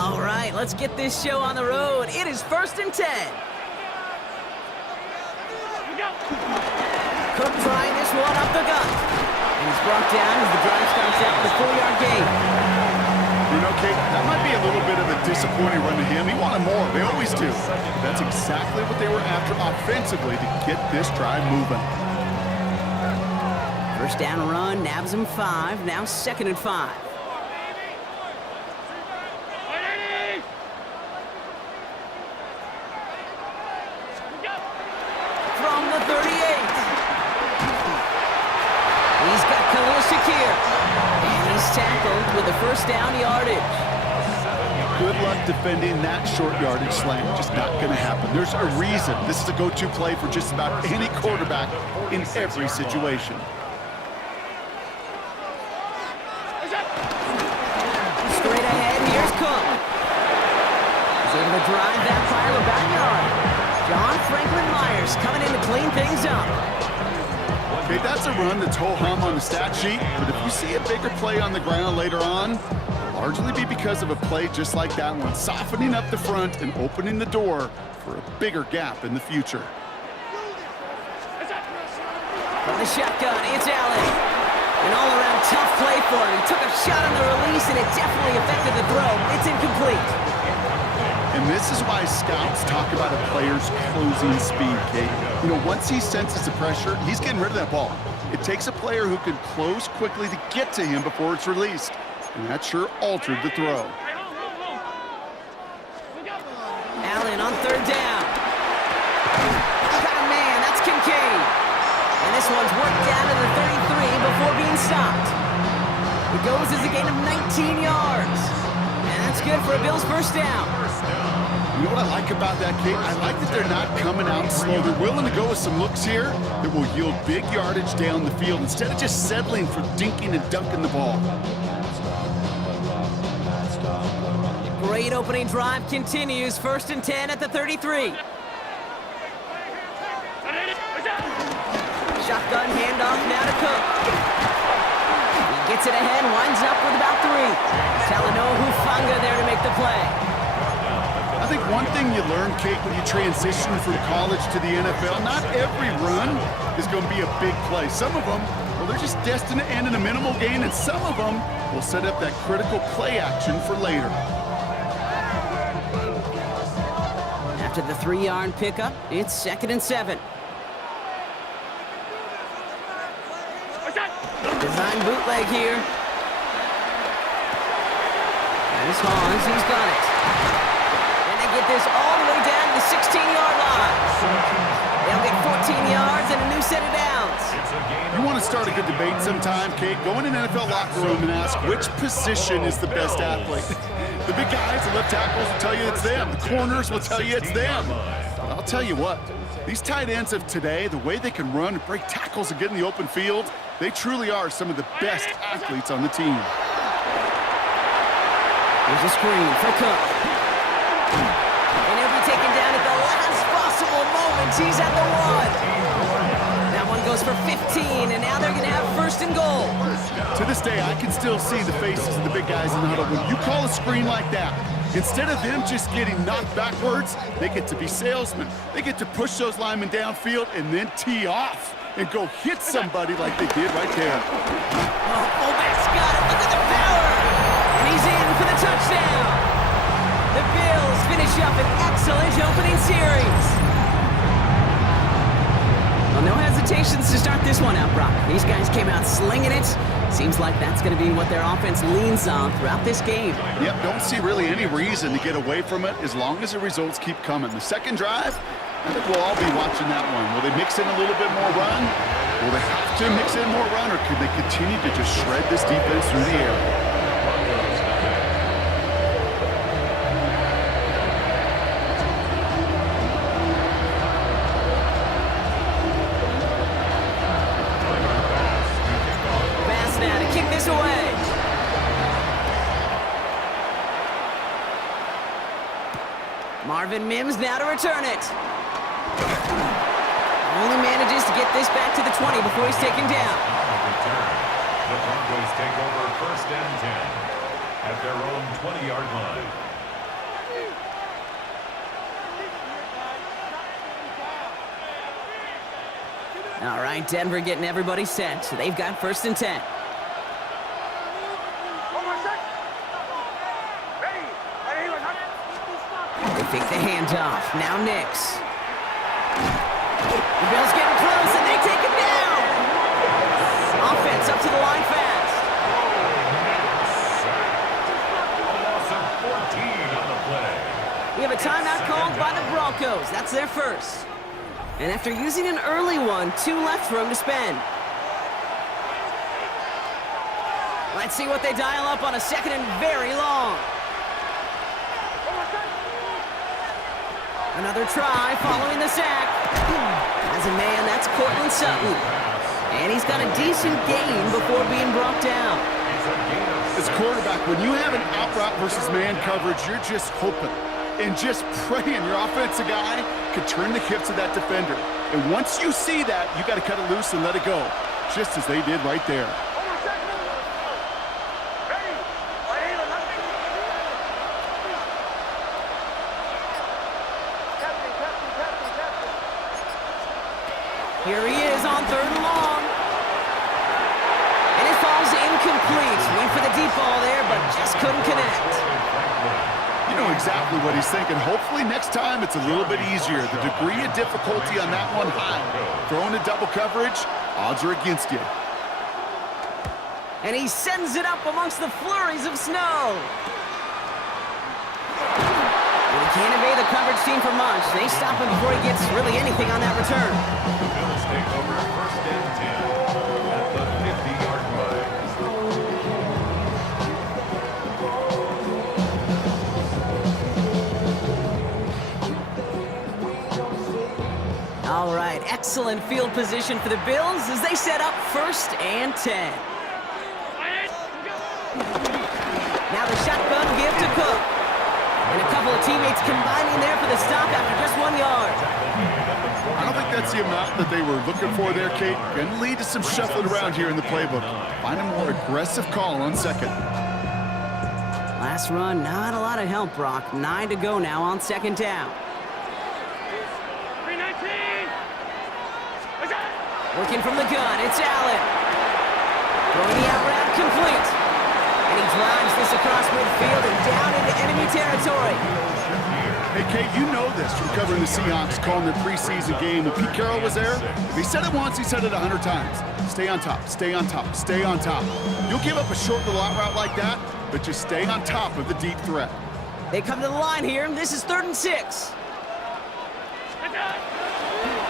All right, let's get this show on the road. It is 1st and 10. Cook trying this one up the gut. And he's brought down as the drive starts out the 4-yard gain. You know, Kate, that might be a little bit of a disappointing run to him. He wanted more. They always do. That's exactly what they were after offensively to get this drive moving. First down run, nabs him 5. Now 2nd and 5. From the 38. He's got Khalil Shakir. And he's tackled with the first down yardage. Good luck defending that short yardage slant. Just not going to happen. There's a reason this is a go-to play for just about any quarterback in every situation. Straight ahead, here's Cook. He's able to drive that pile of backyard. John Franklin Myers coming in to clean things up. Okay, that's a run that's ho-hum on the stat sheet, but if you see a bigger play on the ground later on, it'll largely be because of a play just like that one, softening up the front and opening the door for a bigger gap in the future. From the shotgun, it's Allen. An all-around tough play for him. He took a shot on the release, and it definitely affected the throw. It's incomplete. And this is why scouts talk about a player's closing speed, Kate. You know, once he senses the pressure, he's getting rid of that ball. It takes a player who can close quickly to get to him before it's released. And that sure altered the throw. Allen on 3rd down. Got a man, that's Kincaid. And this one's worked down to the 33 before being stopped. It goes as a gain of 19 yards. And that's good for a Bills first down. You know what I like about that, Kate? I like that they're not coming out slow. They're willing to go with some looks here that will yield big yardage down the field instead of just settling for dinking and dunking the ball. Great opening drive continues. 1st and 10 at the 33. Shotgun handoff now to Cook. He gets it ahead, winds up with about 3. Talanoa Hufanga there to make the play. I think one thing you learn, Kate, when you transition from college to the NFL, not every run is going to be a big play. Some of them, well, they're just destined to end in a minimal gain, and some of them will set up that critical play action for later. After the 3-yard pickup, it's 2nd and 7. Design bootleg here. There's Hans, he's got it. And they get this all the way down to the 16-yard line. They'll get 14 yards and a new set of downs. You want to start a good debate sometime, Kate? Go in an NFL locker room and ask which position is the best athlete. The big guys, the left tackles will tell you it's them. The corners will tell you it's them. But I'll tell you what, these tight ends of today, the way they can run and break tackles and get in the open field, they truly are some of the best athletes on the team. Here's a screen for Cook. And he'll be taken down at the last possible moment. He's at the 1. That one goes for 15, and now they're going to have 1st and goal. To this day, I can still see the faces of the big guys in the huddle. When you call a screen like that, instead of them just getting knocked backwards, they get to be salesmen. They get to push those linemen downfield and then tee off and go hit somebody like they did right there. Oh, fullback's got it. Look at the power. And he's in for the touchdown. The Bills finish up an excellent opening series. Well, no hesitations to start this one out, Brock. These guys came out slinging it. Seems like that's going to be what their offense leans on throughout this game. Yep, don't see really any reason to get away from it as long as the results keep coming. The second drive, I think we'll all be watching that one. Will they mix in a little bit more run? Will they have to mix in more run, or could they continue to just shred this defense through the air? Marvin Mims now to return it. Only manages to get this back to the 20 before he's taken down. The Broncos take over 1st and 10 at their own 20-yard line. All right, Denver getting everybody set. So they've got 1st and 10. They fake the handoff. Now Knicks. The Bills getting close, and they take it down. Offense up to the line fast. We have a timeout called by the Broncos. That's their first. And after using an early one, 2 left for him to spend. Let's see what they dial up on a 2nd and very long. Another try following the sack. As a man, that's Cortland Sutton. And he's got a decent gain before being brought down. As quarterback, when you have an out route versus man coverage, you're just hoping and just praying your offensive guy could turn the hips of that defender. And once you see that, you got to cut it loose and let it go, just as they did right there. Here he is on 3rd and long. And it falls incomplete. Went for the deep ball there, but just couldn't connect. You know exactly what he's thinking. Hopefully next time it's a little bit easier. The degree of difficulty on that one high. Throwing a double coverage, odds are against you. And he sends it up amongst the flurries of snow. And he can't evade the coverage team for much. They stop him before he gets really anything on that return. Take over 1st and 10 at the 50-yard line. All right, excellent field position for the Bills as they set up 1st and 10. Now the shotgun give to Cook. And a couple of teammates combining there for the stop after just 1 yard. I don't think that's the amount that they were looking for there, Kate. Going to lead to some shuffling around here in the playbook. Find a more aggressive call on 2nd. Last run, not a lot of help, Brock. 9 to go now on 2nd down. 319. Working from the gun, it's Allen. Throwing the out route complete. And he drives this across midfield and down into enemy territory. Hey, Kate, you know this from covering the Seahawks, calling their preseason game. When Pete Carroll was there, if he said it once, he said it 100 times. Stay on top, stay on top, stay on top. You'll give up a short little out route like that, but just stay on top of the deep threat. They come to the line here, and this is 3rd and 6.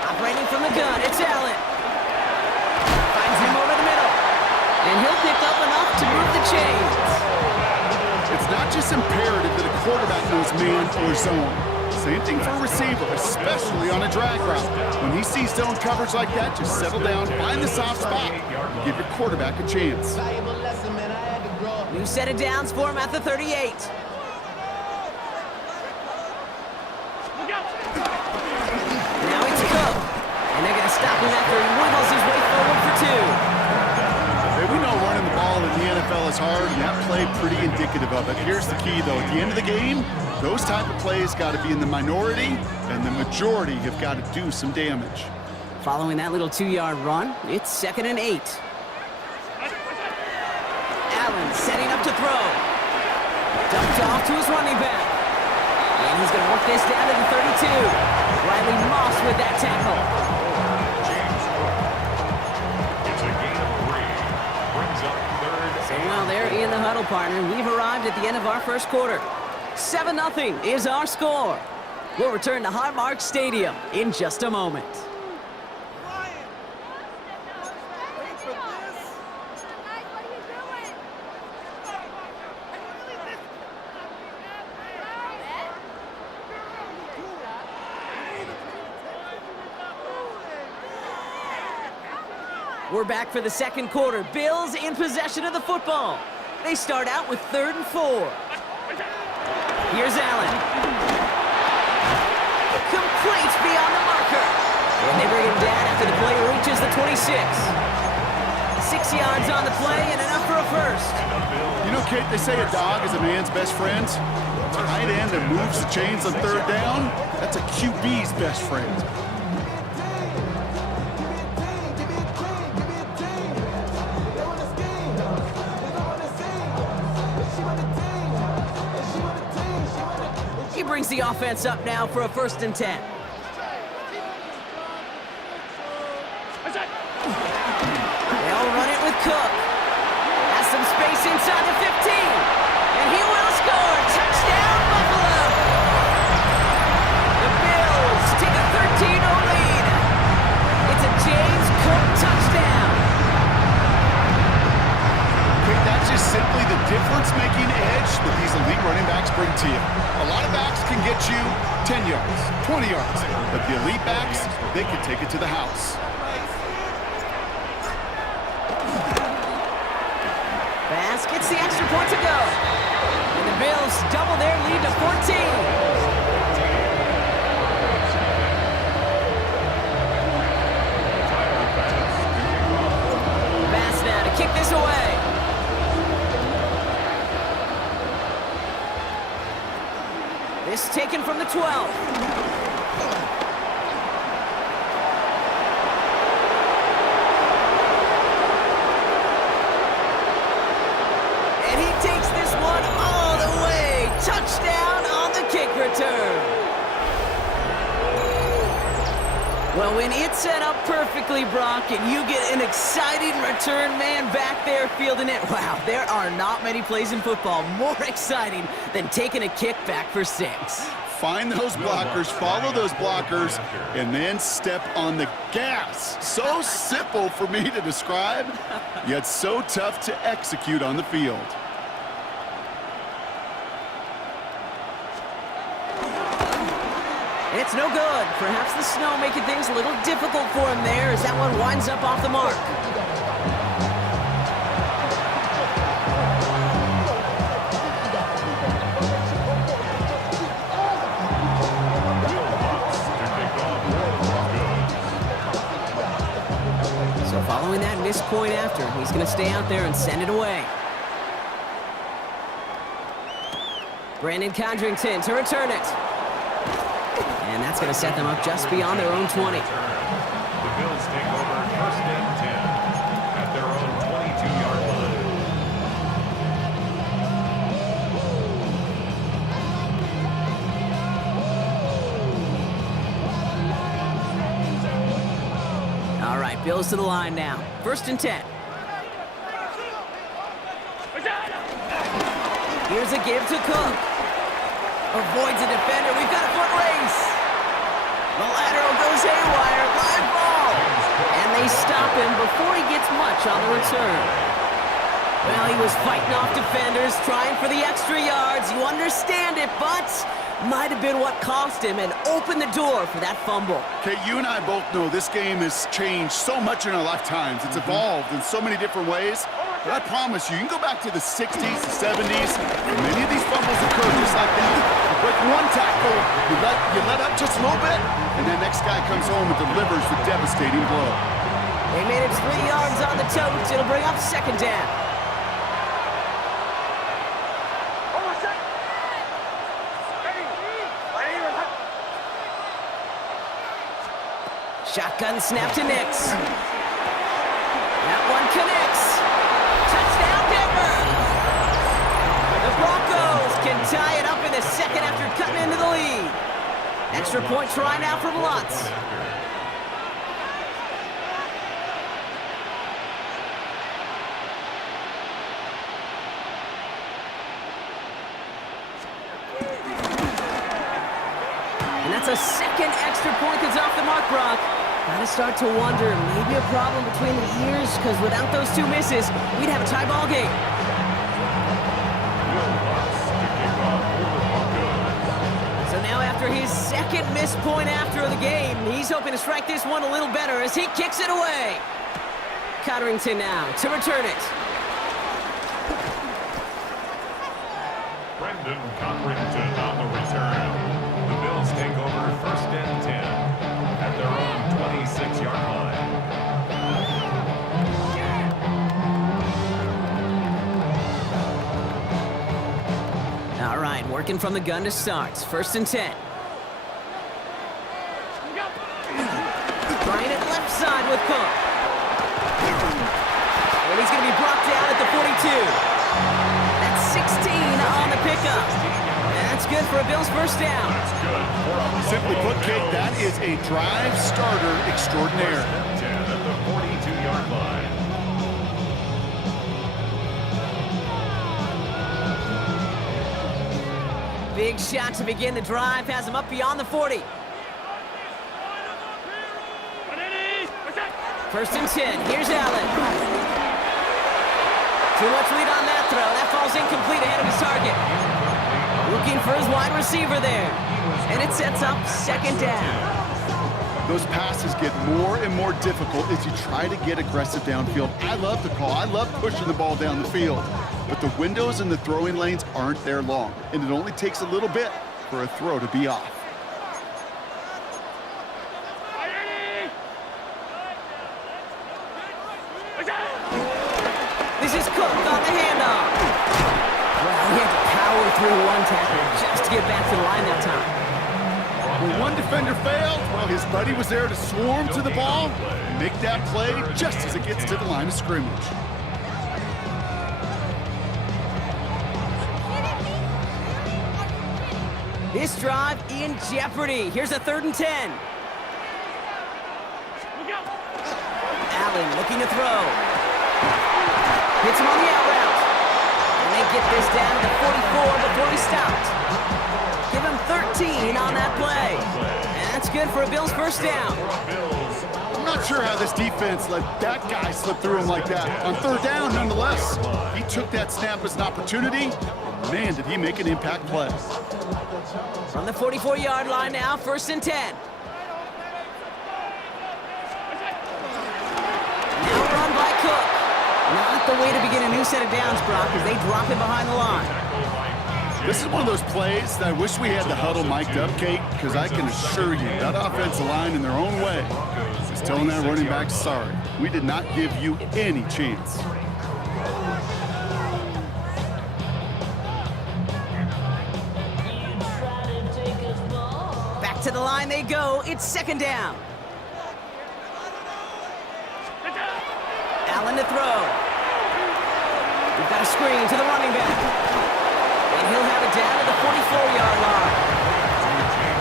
Operating from the gun, it's Allen. Finds him over the middle. And he'll pick up enough to move the chains. It's not just imperative that a quarterback knows man or zone. Same thing for a receiver, especially on a drag route. When he sees zone coverage like that, just settle down, find the soft spot, and give your quarterback a chance. New set of downs for him at the 38. Now it's Cook. And they're going to stop him after he wiggles his way forward for 2. Hey, we know running the ball in the NFL is hard, and that play pretty indicative of it. Here's the key, though. At the end of the game, those type of plays got to be in the minority, and the majority have got to do some damage. Following that little 2-yard run, it's 2nd and 8. Allen setting up to throw. Dumped off to his running back. And he's going to work this down to the 32. Riley Moss with that tackle. So well, there in the huddle, partner. We've arrived at the end of our first quarter. 7-0 is our score. We'll return to Highmark Stadium in just a moment. We're back for the second quarter. Bills in possession of the football. They start out with 3rd and 4. Here's Allen. Complete beyond the marker. And they bring him down after the play reaches the 26. 6 yards on the play and enough for a first. You know, Kate, they say a dog is a man's best friend. Tight end that moves the chains on 3rd down, that's a QB's best friend. brings the offense up now for a 1st and 10. They'll run it with Cook. Has some space inside the 15. And he will score. Touchdown, Buffalo. The Bills take a 13-0 lead. It's a James Cook touchdown. Okay, that's just simply the difference-making edge that these elite running backs bring to you. A lot of backs can get you 10 yards, 20 yards, but the elite backs, they can take it to the house. Bass gets the extra point to go. And the Bills double their lead to 14. Bass now to kick this away. This taken from the 12. Touchdown on the kick return. Well, when it's set up perfectly, Brock, and you get an exciting return man back there fielding it, wow, there are not many plays in football more exciting than taking a kick back for 6. Find those blockers, follow those blockers, and then step on the gas. So simple for me to describe, yet so tough to execute on the field. It's no good. Perhaps the snow making things a little difficult for him there as that one winds up off the mark. So following that missed point after, he's going to stay out there and send it away. Brandon Condrington to return it. And that's going to set them up just beyond their own 20. The Bills take over 1st and 10 at their own 22-yard line. All right, Bills to the line now. 1st and 10. Here's a give to Cook. Avoids a defender. We've got a foot race. The lateral goes haywire. Live ball. And they stop him before he gets much on the return. Well, he was fighting off defenders, trying for the extra yards. You understand it, but might have been what cost him and opened the door for that fumble. Okay, you and I both know this game has changed so much in our lifetimes. It's evolved in so many different ways. But I promise you, you can go back to the 60s, the 70s, and many of these fumbles occur just like that. You break one tackle, you let up just a little bit, and the next guy comes home and delivers the devastating blow. They made it 3 yards on the totes. It'll bring up 2nd down. Shotgun snap to Nix. That one connects. Touchdown, Denver! The Broncos can tie it up in the 2nd after cutting into the lead. Extra point try now from Lutz. And that's a 2nd extra point that's off the mark, Brock. Gotta start to wonder, maybe a problem between the ears, because without those 2 misses, we'd have a tie ball game. So now after his 2nd missed point after the game, he's hoping to strike this one a little better as he kicks it away. Cotterington now to return it. Brendan Cotterington on the return. The Bills take over 1st and 10 at their own 26-yard line. All right, working from the gun to start. 1st and 10. Trying it left side with Cook. And he's going to be brought down at the 42. That's 16 on the pickup. That's good for a Bills first down. That's good for a Simply put, Kate, Bills. that is a drive starter extraordinaire. 10 at the 42-yard line. Big shot to begin the drive, has him up beyond the 40. First and 10, here's Allen. Too much lead on that throw. That falls incomplete ahead of his target. Looking for his wide receiver there. And it sets up second down. Those passes get more and more difficult as you try to get aggressive downfield. I love the call. I love pushing the ball down the field. But the windows in the throwing lanes aren't there long, and it only takes a little bit for a throw to be off. This is Cook on the handoff. Wow, he had to power through one tackle just to get back to the line that time. When one defender failed, well, his buddy was there to swarm to the ball and make that play just as it gets to the line of scrimmage. This drive in jeopardy. Here's a 3rd and 10. Allen looking to throw. Hits him on the out route. And they get this down to the 44 before he stopped. Give him 13 on that play. And that's good for a Bills first down. I'm not sure how this defense let that guy slip through him like that. On 3rd down, nonetheless, he took that snap as an opportunity. Man, did he make an impact play. From the 44-yard line now, 1st and 10. Now run by Cook. Not the way to begin a new set of downs, Brock, as they drop it behind the line. This is one of those plays that I wish we had the huddle mic'd up, Kate, because I can assure you that offensive line in their own way is telling that running back, sorry, we did not give you any chance. Back to the line they go. It's 2nd down. Allen to throw. We've got a screen to the running back. And he'll have it down to the 44-yard line.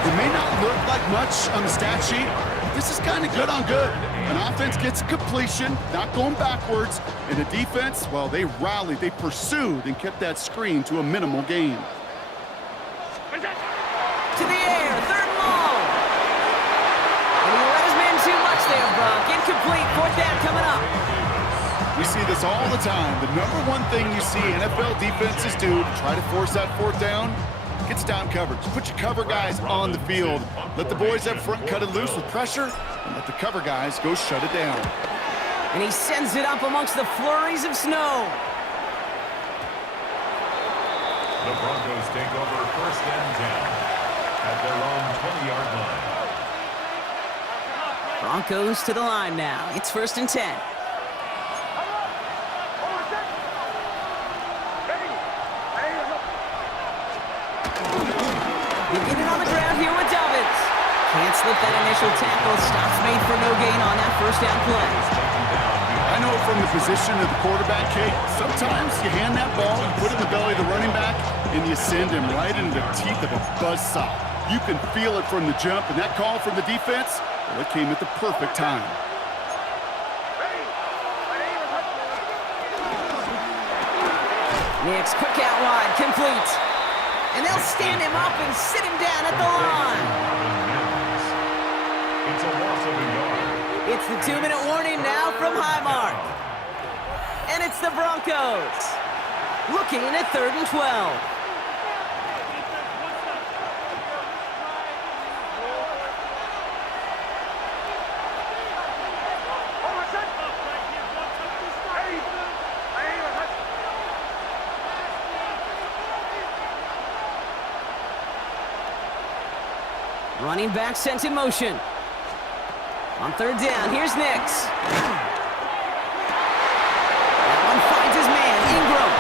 It may not look like much on the stat sheet, but this is kind of good on good. An offense gets a completion, not going backwards, and the defense, well, they rallied, they pursued, and kept that screen to a minimal gain. To the air, 3rd and long. And he let his man too much there, Brock. Incomplete, 4th down coming up. We see this all the time. The number one thing you see NFL defenses do to try to force that 4th down, gets down coverage. Put your cover guys on the field. Let the boys up front cut it loose with pressure, and let the cover guys go shut it down. And he sends it up amongst the flurries of snow. The Broncos take over 1st and 10 at their own 20-yard line. Broncos to the line now. It's 1st and 10. Beginning on the ground here with Dobbins. Can't slip that initial tackle. Stops made for no gain on that 1st down play. I know from the position of the quarterback, Kate, sometimes you hand that ball, you put it in the belly of the running back, and you send him right into the teeth of a buzzsaw. You can feel it from the jump, and that call from the defense, well, it came at the perfect time. Nix, quick out wide, complete. And they'll stand him up and sit him down at the line. It's a loss of a yard. It's the 2-minute warning now from Highmark. And it's the Broncos looking at 3rd and 12. Running back sent in motion. On 3rd down, here's Nix. That one finds his man, Ingram.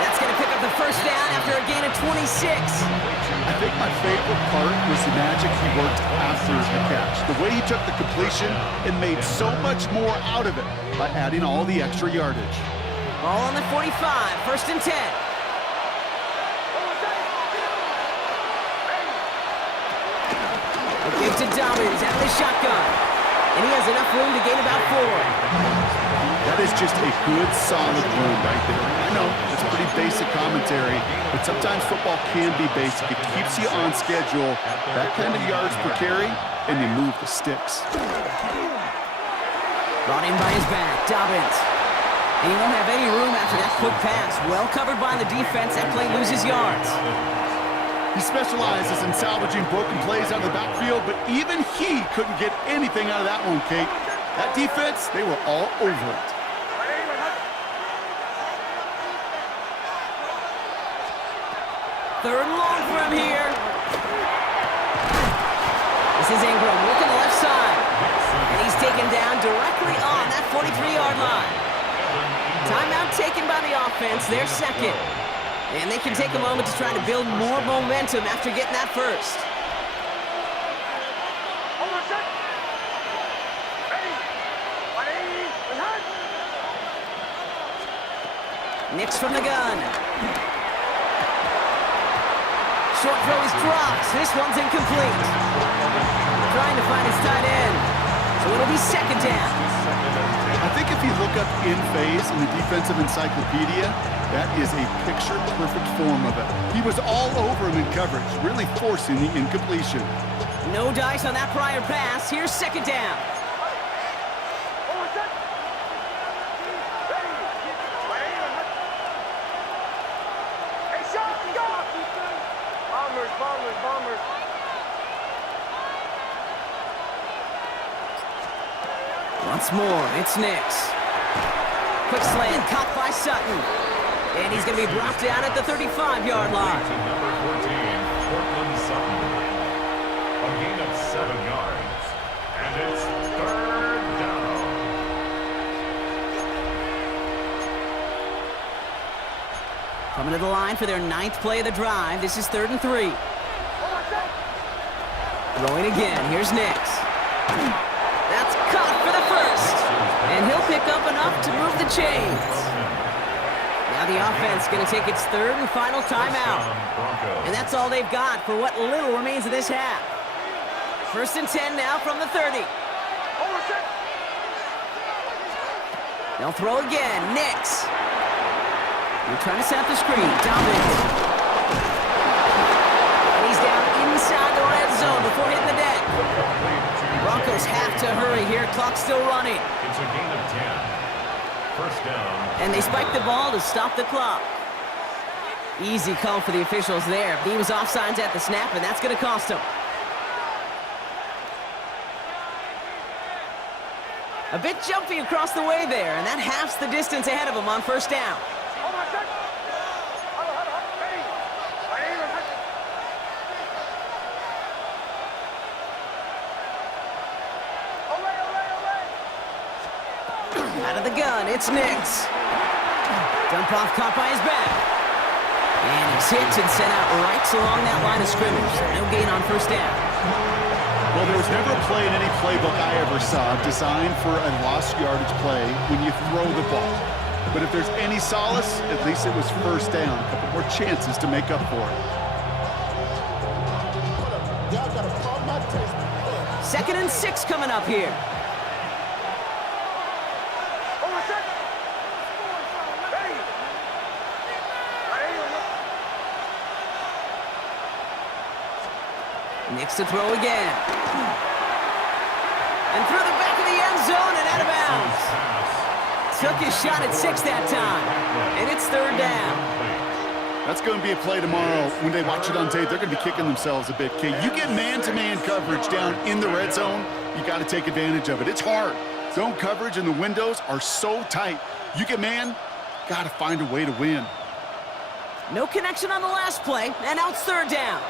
That's going to pick up the 1st down after a gain of 26. I think my favorite part was the magic he worked after the catch. The way he took the completion and made so much more out of it by adding all the extra yardage. Ball on the 45, 1st and 10. Gives to Dobbins out of the shotgun. And he has enough room to gain about 4. That is just a good, solid run right there. I know, it's pretty basic commentary, but sometimes football can be basic. It keeps you on schedule, that kind of yards per carry, and you move the sticks. Brought in by his back, Dobbins. And he won't have any room after that quick pass. Well covered by the defense. That play loses yards. He specializes in salvaging broken plays out of the backfield, but even he couldn't get anything out of that one, Kate. That defense, they were all over it. Third and long for him here. This is Ingram looking the left side. And he's taken down directly on that 43-yard line. Timeout taken by the offense, their second. And they can take a moment to try to build more momentum after getting that first. Nix from the gun. Short throw is dropped. This one's incomplete. Trying to find his tight end. So it'll be second down. I think if you look up in phase in the defensive encyclopedia, that is a picture-perfect form of it. He was all over him in coverage, really forcing the incompletion. No dice on that prior pass. Here's second down. Once more, it's Nix. Quick slant, caught by Sutton. And he's going to be brought down at the 35-yard line. Number 14, Portland Sutton. A gain of 7 yards. And it's third down. Coming to the line for their 9th play of the drive. This is 3rd and 3. Throwing again. Here's Nix. That's caught for the first. And he'll pick up enough to move the chains. Now the offense going to take its 3rd and final timeout. And that's all they've got for what little remains of this half. 1st and 10 now from the 30. They'll throw again. Nix. They're trying to set the screen. Dobbins. And he's down inside the red zone before hitting the deck. Broncos have to hurry here. Clock's still running. It's a gain of 10. First down. And they spike the ball to stop the clock. Easy call for the officials there. He was offsides at the snap, and that's going to cost him. A bit jumpy across the way there, and that halves the distance ahead of him on first down. Out of the gun, it's Nix. Dump off caught by his back. And he's hit and sent out right along that line of scrimmage. No gain on first down. Well, there was never a play in any playbook I ever saw designed for a lost yardage play when you throw the ball. But if there's any solace, at least it was first down. A couple more chances to make up for it. 2nd and 6 coming up here. Nix to throw again. And through the back of the end zone and out of bounds. Took his shot at 6 that time. And it's 3rd down. That's going to be a play tomorrow. When they watch it on tape, they're going to be kicking themselves a bit. Okay, you get man-to-man coverage down in the red zone, you got to take advantage of it. It's hard. Zone coverage and the windows are so tight. You get man, got to find a way to win. No connection on the last play, and now it's 3rd down.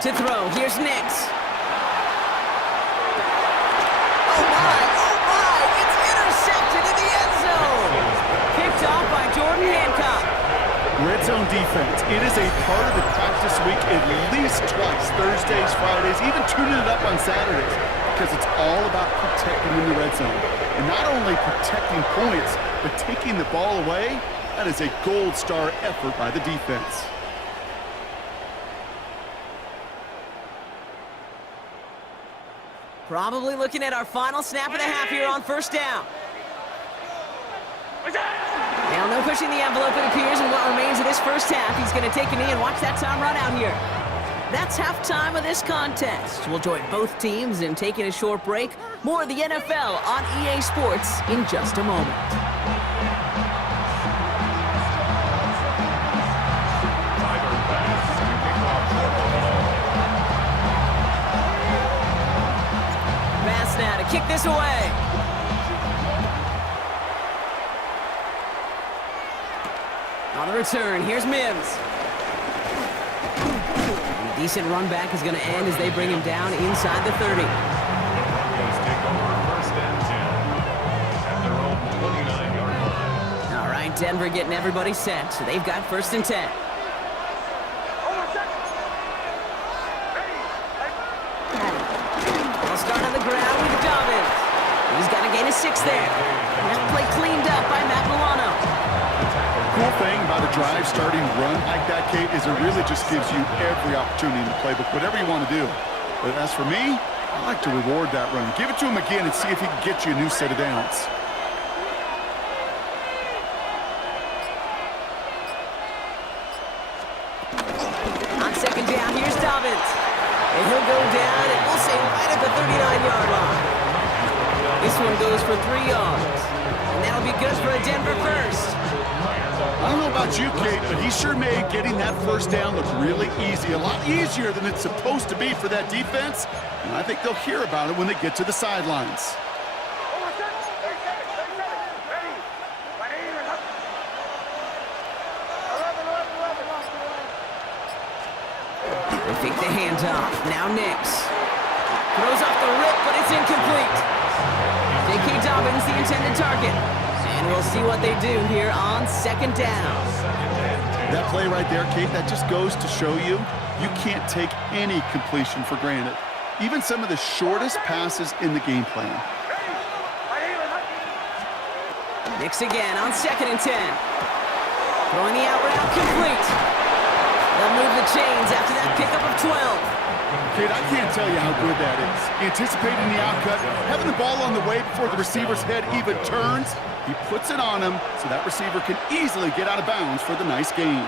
To throw, here's Nix. Oh my, it's intercepted in the end zone. Picked off by Jordan Hancock. Red red zone defense. It is a part of the practice week at least twice, Thursdays, Fridays, even tuning it up on Saturdays, because it's all about protecting in the red zone. And not only protecting points, but taking the ball away. That is a gold star effort by the defense. Probably looking at our final snap of the half here on first down. Now, no pushing the envelope, it appears, in what remains of this first half. He's going to take a knee and watch that time run out here. That's halftime of this contest. We'll join both teams in taking a short break. More of the NFL on EA Sports in just a moment. Pass now to kick this away. On the return, here's Mims. And a decent run back is going to end as they bring him down inside the 30. Broncos take over first and 10 at their own 29-yard line. All right, Denver getting everybody set. So they've got first and 10. They'll start on the ground with Dobbins. He's got to gain a 6 there. That play cleaned up by Matt Milano. Cool thing about a drive starting run like that, Kate, is it really just gives you every opportunity in the playbook, whatever you want to do. But as for me, I like to reward that run. Give it to him again and see if he can get you a new set of downs. On second down, here's Dobbins. And he'll go down, and we'll say right at the 39-yard line. This one goes for 3 yards. And that'll be good for a Denver first. I don't know about you, Kate, but he sure made getting that first down look really easy. A lot easier than it's supposed to be for that defense. And I think they'll hear about it when they get to the sidelines. They fake the handoff. Now Nix. Throws off the rip, but it's incomplete. J.K. Dobbins, the intended target. And we'll see what they do here on second down. That play right there, Kate, that just goes to show you, you can't take any completion for granted. Even some of the shortest passes in the game plan. Nix again on second and 10. Throwing the out route complete. They'll move the chains after that pickup of 12. Kate, I can't tell you how good that is. Anticipating the outcut, having the ball on the way before the receiver's head even turns. He puts it on him so that receiver can easily get out of bounds for the nice gain.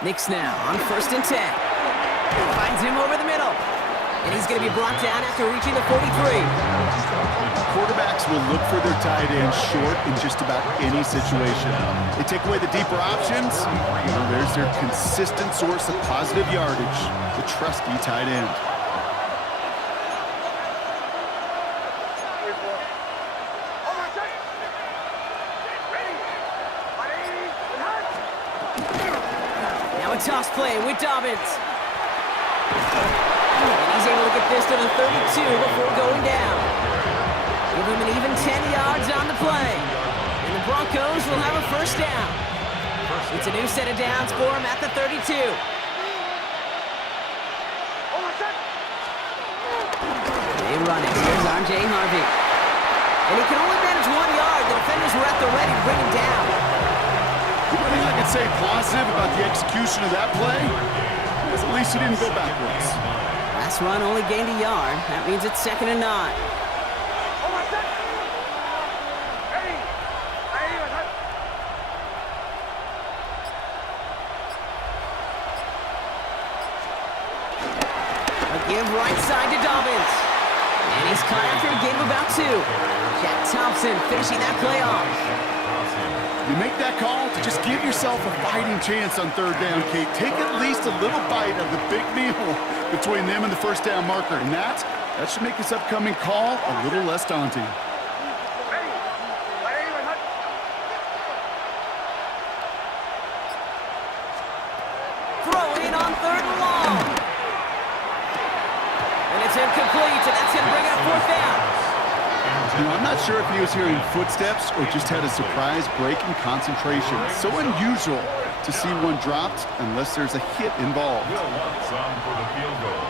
Nix now on first and 10. Finds him over the middle. And he's going to be brought down after reaching the 43. Quarterbacks will look for their tight end short in just about any situation. They take away the deeper options. Well, there's their consistent source of positive yardage, the trusty tight end. Now a toss play with Dobbins. And he's able to get this to the 32 before going down. Give him an even 10 yards on the play. And the Broncos will have a first down. It's a new set of downs for him at the 32. They run it. Here's R.J. Harvey. And he can only manage 1 yard. The defenders were at the ready to bring him down. The only thing I can say positive about the execution of that play is at least he didn't go backwards. Last run only gained a yard. That means it's second and 9. A give right side to Dobbins. And he's caught after a gain of about 2. Jack Thompson finishing that play off. You make that call to just give yourself a fighting chance on third down, Kate. Take at least a little bite of the big meal between them and the first down marker. And that should make this upcoming call a little less daunting. Throwing on third and long. And it's incomplete, and that's going to bring up fourth down. You know, I'm not sure if he was hearing footsteps or just had a surprise break in concentration. So unusual to see one dropped unless there's a hit involved. Will Watson for the field goal.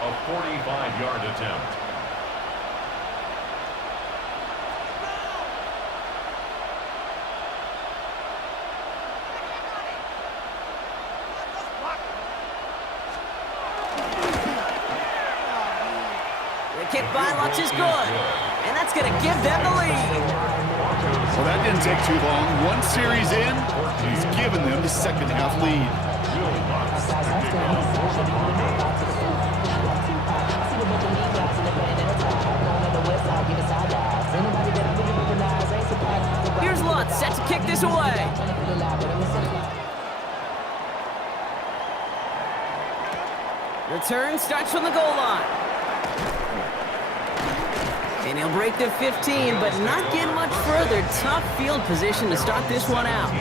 A 45-yard attempt. The kick by Lutz is good. And that's going to give them the lead. Well, that didn't take too long. One series in, he's given them the second half lead. Will Lutz to kick off for the Broncos. Here's Lutz, set to kick this away. Return starts from the goal line. And he'll break the 15, but not get much further. Tough field position to start this one out.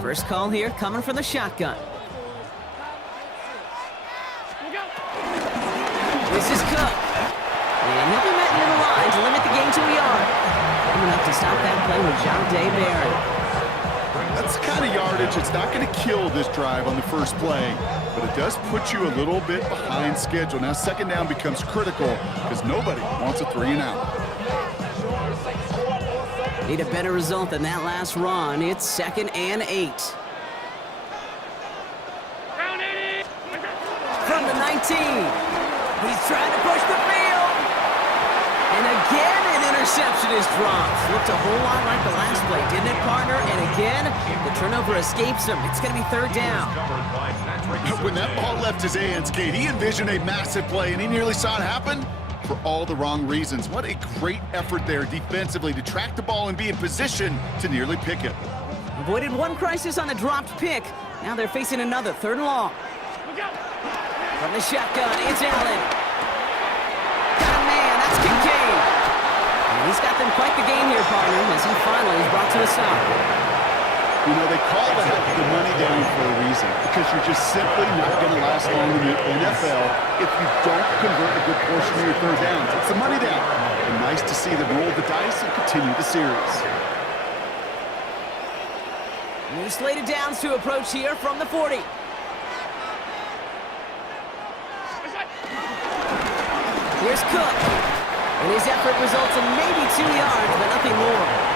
First call here coming from the shotgun. This is Cook. And he'll be met near the line to limit the game to a yard. Coming up to stop that play with Jahdae Barron. That's the kind of yardage it's not going to kill this drive on the first play, but it does put you a little bit behind schedule. Now second down becomes critical because nobody wants a 3 and out. Need a better result than that last run. It's 2nd and 8. From the 19. He's trying to push the field. And again, an interception is dropped. Looked a whole lot like the last play, didn't it, partner? And again, the turnover escapes him. It's going to be 3rd down. When that ball left his hands, Kate, he envisioned a massive play, and he nearly saw it happen for all the wrong reasons. What a great effort there defensively to track the ball and be in position to nearly pick it. Avoided one crisis on the dropped pick. Now they're facing another 3rd and long. From the shotgun, it's Allen. Got a man, that's Kincaid. And he's got them quite the game here, partner, as he finally is brought to a stop. You know, they call that the money down for a reason, because you're just simply not going to last long in the NFL if you don't convert a good portion of your 3rd downs. It's the money down. And nice to see them roll the dice and continue the series. New slated downs to approach here from the 40. Here's Cook. And his effort results in maybe 2 yards, but nothing more.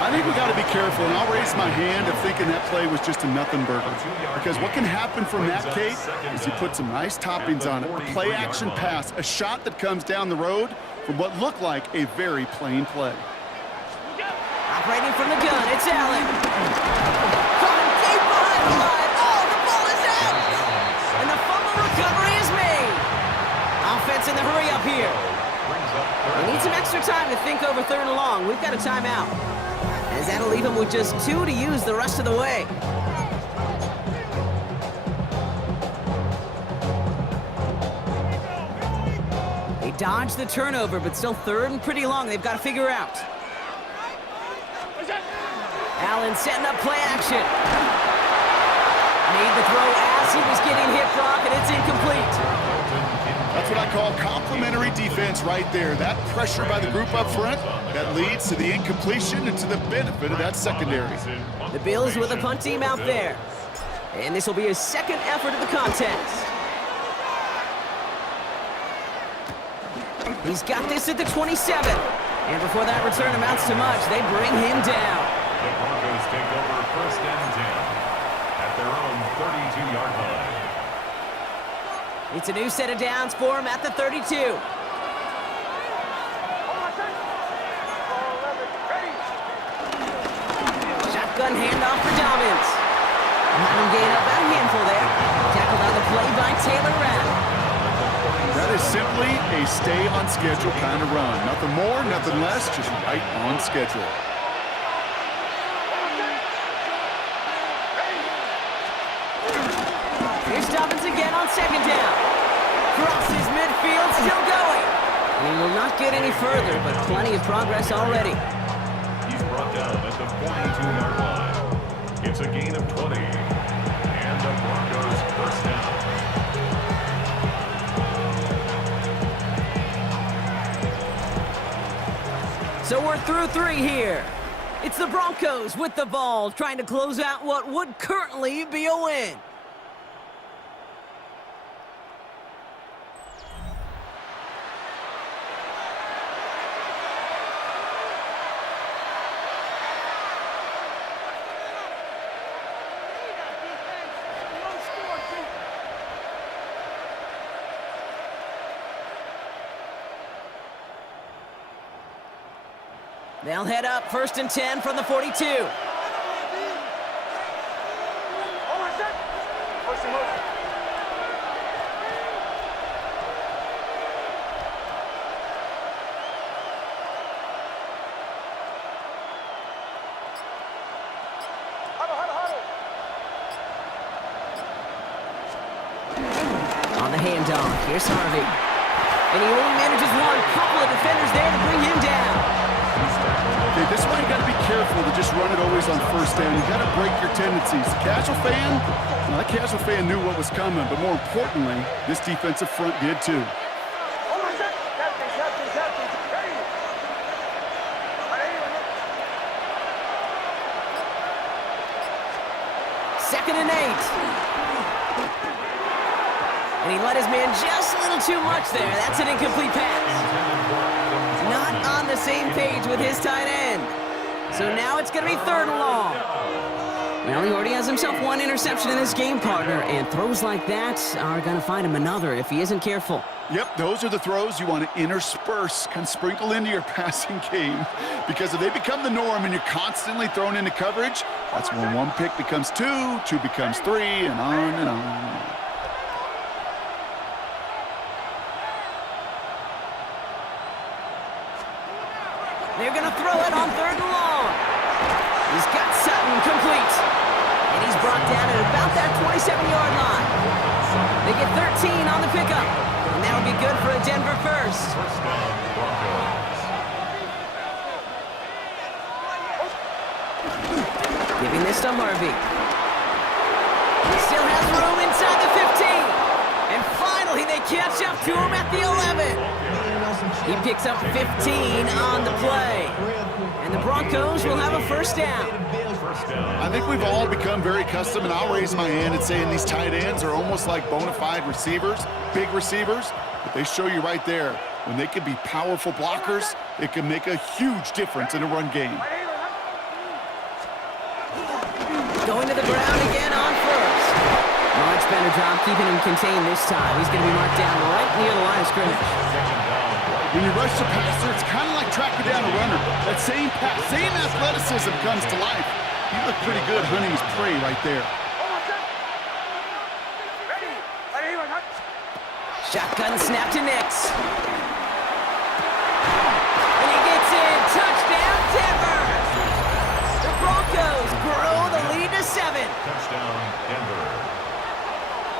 I think we got to be careful, and I'll raise my hand of thinking that play was just a nothing burger. Because what can happen from that, Kate, is you put some nice toppings on it. A play-action pass, a shot that comes down the road from what looked like a very plain play. Operating from the gun, it's Allen. Caught deep behind the line. Oh, the ball is out! And the fumble recovery is made. Offense in the hurry up here. We need some extra time to think over 3rd and long. We've got a timeout. As that'll leave him with just 2 to use the rest of the way. They dodged the turnover, but still 3rd and pretty long. They've got to figure out. Allen setting up play action. Made the throw as he was getting hit, Brock, and it's incomplete. That's what I call complimentary defense right there. That pressure by the group up front, that leads to the incompletion and to the benefit of that secondary. The Bills with a punt team out there. And this will be his 2nd effort of the contest. He's got this at the 27. And before that return amounts to much, they bring him down. The Broncos take over 1st and 10 at their own 32-yard line. It's a new set of downs for him at the 32. Shotgun handoff for Dobbins. Let him gain up about a handful there. Tackled on the play by Taylor Rapp. That is simply a stay-on-schedule kind of run. Nothing more, nothing less, just right on schedule. Here's Dobbins again on 2nd down. Crosses midfield, still going. He will not get any further, but plenty of progress already. He's brought down at the 42-yard line. It's a gain of 20. And the So we're through 3 here. It's the Broncos with the ball, trying to close out what would currently be a win. They'll head up 1st and 10 from the 42. On the handoff, here's Harvey. And he only manages one. Couple of defenders there to bring him down. Okay, this is why you got to be careful to just run it always on 1st down. You got to break your tendencies. Casual fan, well, that casual fan knew what was coming, but more importantly, this defensive front did too. Second and 8. And he let his man just a little too much there. That's an incomplete pass. Not on the same page with his tight end. So now it's going to be 3rd and long. Well, he already has himself 1 interception in this game, partner, and throws like that are going to find him another if he isn't careful. Yep, those are the throws you want to intersperse, kind of sprinkle into your passing game. Because if they become the norm and you're constantly thrown into coverage, that's when 1 pick becomes 2, 2 becomes 3, and on and on. They're going to throw it on 3rd and long. He's got Sutton complete. And he's brought down at about that 27-yard line. They get 13 on the pickup. And that'll be good for a Denver first. Giving this to Harvey. He still has room inside the 15. And finally, they catch up to him at the 11. He picks up 15 on the play. And the Broncos will have a 1st down. I think we've all become very accustomed, and I'll raise my hand and saying these tight ends are almost like bona fide receivers, big receivers, but they show you right there, when they can be powerful blockers, it can make a huge difference in a run game. Going to the ground again on 1st. Much better job keeping him contained this time. He's going to be marked down right near the line of scrimmage. When you rush the passer, it's kind of like tracking down a runner. That same pass, same athleticism comes to life. You look pretty good hunting his prey right there. Shotgun snap to Nix. And he gets in. Touchdown, Denver. The Broncos grow the lead to 7. Touchdown, Denver.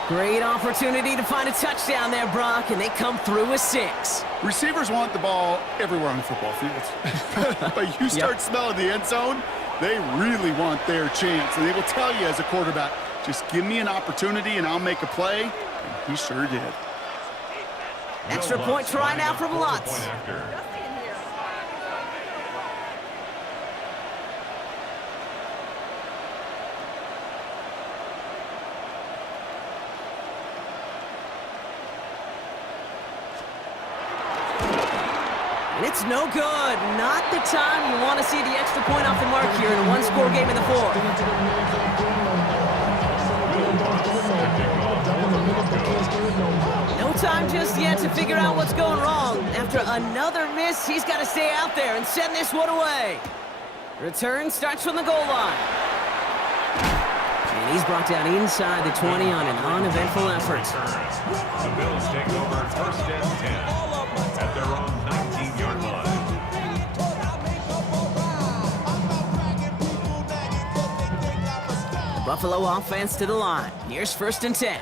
Great opportunity to find a touchdown there, Brock, and they come through with 6. Receivers want the ball everywhere on the football field. But you start smelling the end zone, they really want their chance. And they will tell you as a quarterback, just give me an opportunity and I'll make a play. And he sure did. Extra point try now from Lutz. And it's no good. Not the time you want to see the extra point off the mark here in a 1-score game in the 4th. No time just yet to figure out what's going wrong. After another miss, he's got to stay out there and send this one away. Return starts from the goal line. And he's brought down inside the 20 on an uneventful effort. The Bills take over 1st and 10 at their own 19-yard line. The Buffalo offense to the line. Here's 1st and 10.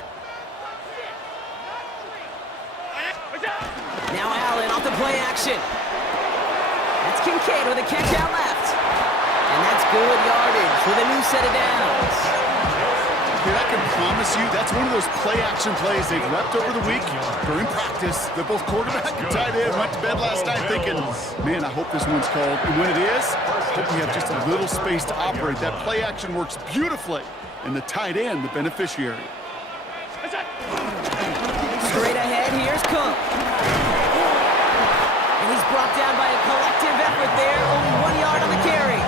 Now Allen off the play action. That's Kincaid with a catch out left. And that's good yardage with a new set of downs. Kid, I can promise you that's one of those play-action plays they've repped over the week during practice. That both quarterback and tight end went to bed last night thinking, man, I hope this one's called. And when it is, I hope we have just a little space to operate. That play-action works beautifully, and the tight end, the beneficiary. Straight ahead, here's Cook. And he's brought down by a collective effort there, only 1 yard on the carry.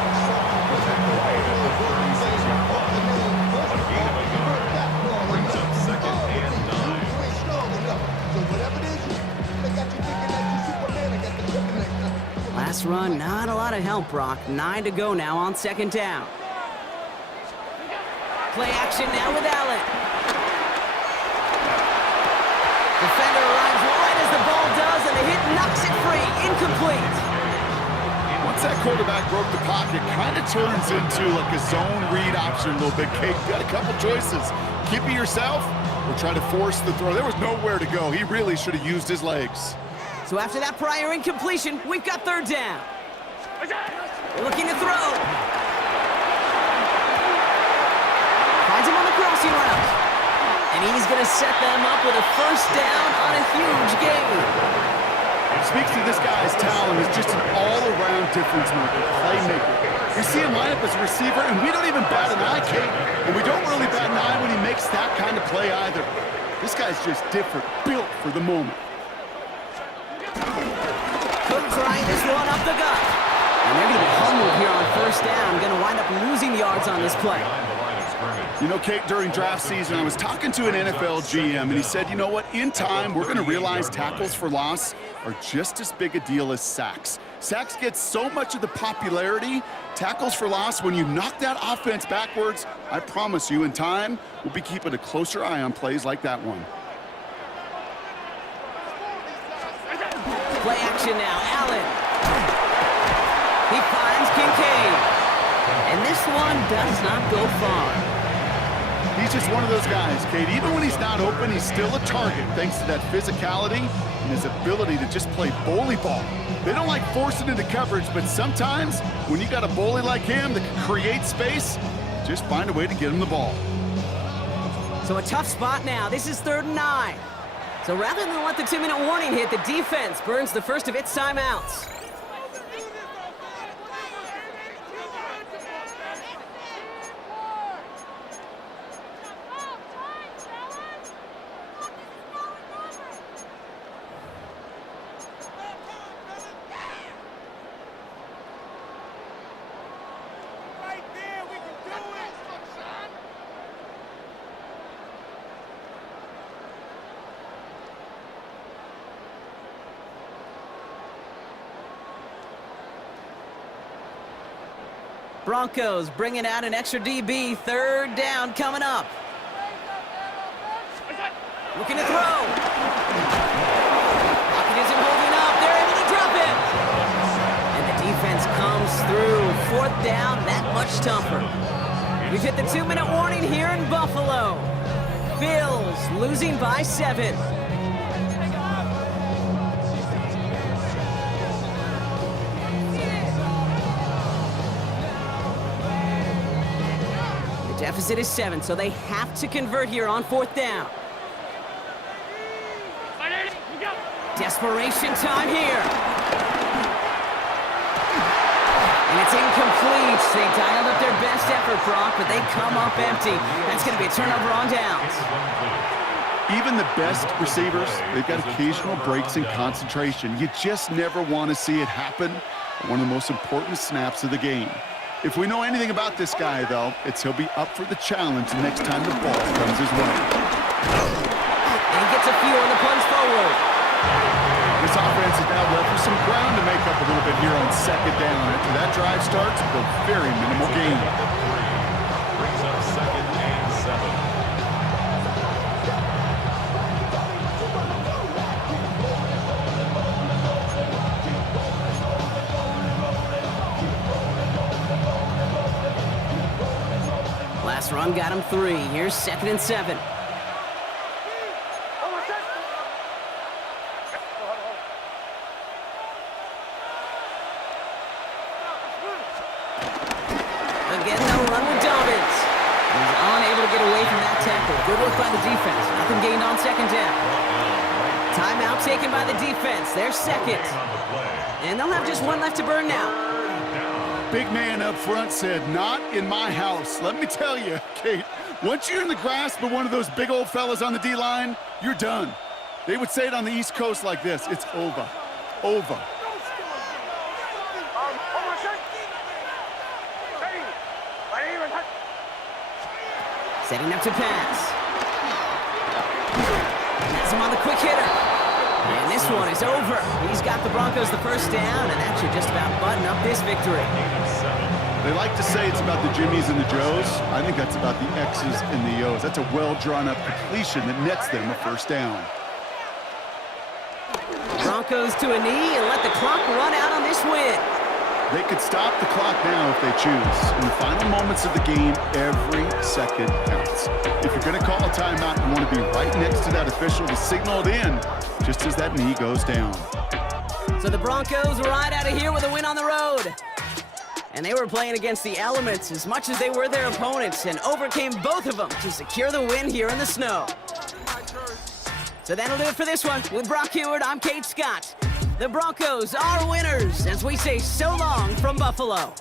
Last run, not a lot of help, Brock. 9 to go now on 2nd down. Play action now with Allen. Defender arrives right as the ball does, and the hit knocks it free. Incomplete. Once that quarterback broke the pocket, kind of turns into like a zone read option a little bit. Kate, you got a couple choices. Keep it yourself or try to force the throw. There was nowhere to go. He really should have used his legs. So after that prior incompletion, we've got 3rd down. Looking to throw. Finds him on the crossing route. And he's going to set them up with a 1st down on a huge gain. It speaks to this guy's talent as just an all-around difference maker, playmaker. You see him line up as a receiver, and we don't even bat an eye, Kate. And we don't really bat an eye when he makes that kind of play either. This guy's just different, built for the moment. Cook trying this one up the gut. And they're going to be humbled here on 1st down. Going to wind up losing yards on this play. You know, Kate, during draft season, I was talking to an NFL GM, and he said, you know what, in time, we're going to realize tackles for loss are just as big a deal as sacks. Sacks get so much of the popularity. Tackles for loss, when you knock that offense backwards, I promise you, in time, we'll be keeping a closer eye on plays like that one. Play action now, Allen. He finds Kincaid. And this one does not go far. He's just one of those guys, Kate. Even when he's not open, he's still a target thanks to that physicality and his ability to just play bully ball. They don't like forcing into coverage, but sometimes when you got a bully like him that can create space, just find a way to get him the ball. So a tough spot now. This is 3rd and 9. So rather than let the 2-minute warning hit, the defense burns the first of its timeouts. Broncos bringing out an extra DB. 3rd down coming up. Looking to throw. Pocket isn't holding up. They're able to drop it. And the defense comes through. 4th down, that much tougher. We've hit the 2-minute warning here in Buffalo. Bills losing by 7. Deficit is 7, so they have to convert here on 4th down. Desperation time here. And it's incomplete. They dialed up their best effort, Brock, but they come up empty. That's going to be a turnover on downs. Even the best receivers, they've got occasional breaks in concentration. You just never want to see it happen at one of the most important snaps of the game. If we know anything about this guy, though, it's he'll be up for the challenge the next time the ball comes his way. And he gets a few on the punch forward. This offense is now left with some ground to make up a little bit here on 2nd down. After that drive starts with a very minimal gain. Brings up 2nd and 7. Last run got him 3. Here's 2nd and 7. Again, they'll run with Dobbins. He's unable to get away from that Good work by the defense. Nothing gained on second down. Timeout taken by the defense. They're second. And they'll have just one left to burn now. Big man up front said, not in my house. Let me tell you, Kate, once you're in the grasp of one of those big old fellas on the D-line, you're done. They would say it on the East Coast like this, it's over. Over. Setting up to pass. That's him on the quick hitter. And this one is over. He's got the Broncos the first down, and that should just about button up this victory. They like to say it's about the Jimmies and the Joes. I think that's about the X's and the O's. That's a well-drawn-up completion that nets them a first down. Broncos to a knee and let the clock run out on this win. They could stop the clock now if they choose. In the final moments of the game, every second counts. If you're going to call a timeout, you want to be right next to that official to signal it in just as that knee goes down. So the Broncos ride out of here with a win on the road. And they were playing against the elements as much as they were their opponents and overcame both of them to secure the win here in the snow. So that'll do it for this one. With Brock Heward, I'm Kate Scott. The Broncos are winners as we say so long from Buffalo.